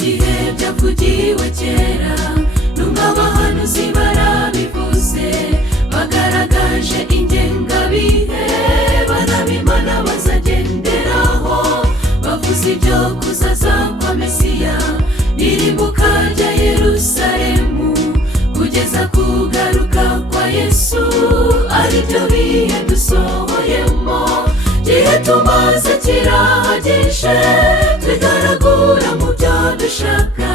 gihe byavugiwe kera nubwo abahanuzi barabivuze bagaragaje ingengabihe banabimana bazagenderaho bavuze ibyo kuzaza kwa Mesiya n'irimbuka rya Yerusalemu kugeza kugaruka kwa Yesu aribyo bihe dusohoyemo gihe tumaze kirahagije twigaragura mu byo dushaka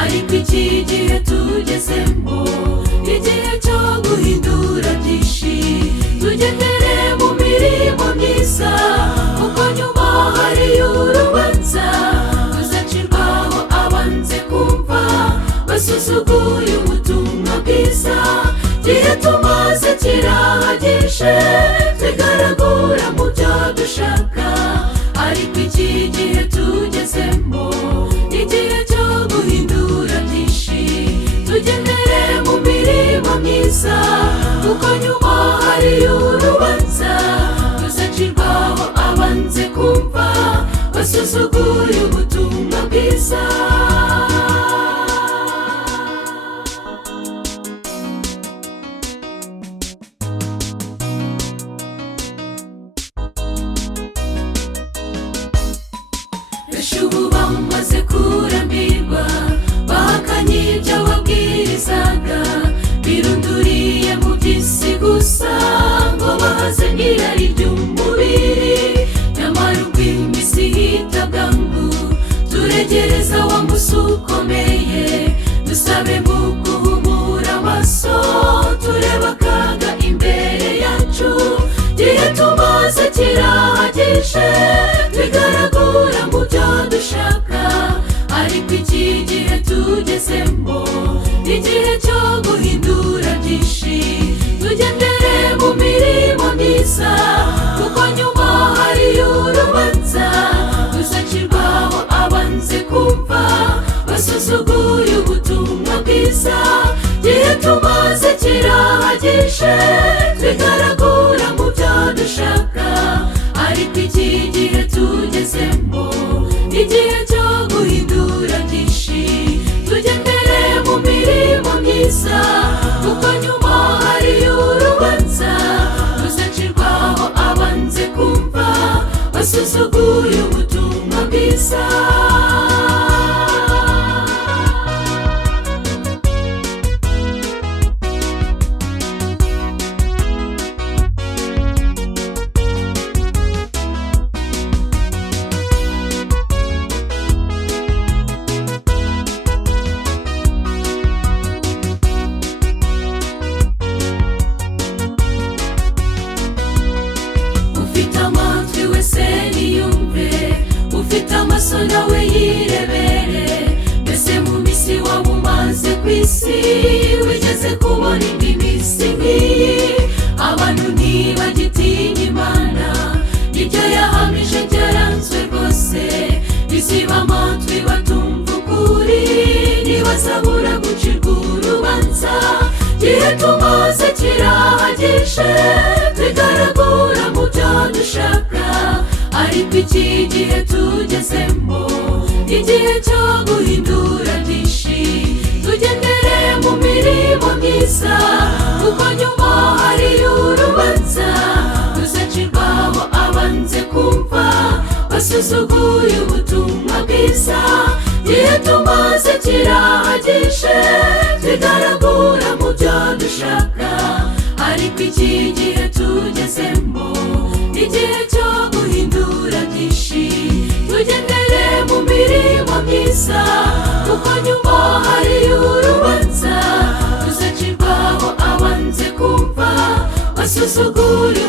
ariko iki gihe tugezemo igihe cyo guhindura byinshi tugendere mu mirimo myiza kuko nyuma hari urubanza ruzacirwaho abanze kumva basuzuguye ubutumwa bwiza gihe tumaze kirahagije twigaragura mu byo dushaka ariko iki gihe tugezemo igihe cyo guhindura byinshi tugendere mu mirimo myiza kuko nyuma hari urubanza ruzacirwaho abanze kumva basuzuguye ubutumwa bwiza. Ubu bamaze kurambirwa bahakanye ibyo babwirizaga birunduriye mu by'isi gusa ngo bahaze irari ry'umubiri nyamara ubwo iminsi ihita bwangu turegereza wa munsi ukomeye dusabe mu guhumura amaso tureba akaga imbere yacu gihe tumaze kirahagije twigaragura mu byo dushaka ariko iki gihe tugezemo igihe cyo guhindura byinshi tugendere mu mirimo myiza kuko nyuma hari urubanza ruzacirwaho abanze kumva basuzuguye ubutumwa bwiza gihe tumaze kirahagije twigaragura mu byo dushaka ariko iki gihe tugezemo igihe cyo guhindura byinshi tugendere mu mirimo myiza kuko nyuma hari urubanza ruzacirwaho abanze kumva basuzuguye ubutumwa bwiza. Ufite amatwi wese niyumve ufite amaso nawe yirebere mbese mu minsi waba umaze ku isi wigeze kubona indi minsi nk'iyi abantu ntibagitinya Imana ibyo yahamije byaranzwe rwose biziba amatwi batumva ukuri ntibazabura gucirwa urubanza gihe tumaze kirahagije twigaragura mu byo dushaka ariko iki gihe tugezemo igihe cyo guhindura byinshi tugendere mu mirimo myiza kuko nyuma hari urubanza ruzacirwaho abanze kumva basuzuguye ubutumwa bwiza gihe tumaze kirahagije twigaragura mu byo dushaka ariko iki gihe tugezemo igihe cyo guhindura byinshi tugendere mu mirimo myiza kuko nyuma hari urubanza ruzacirwaho abanze kumva basuzuguye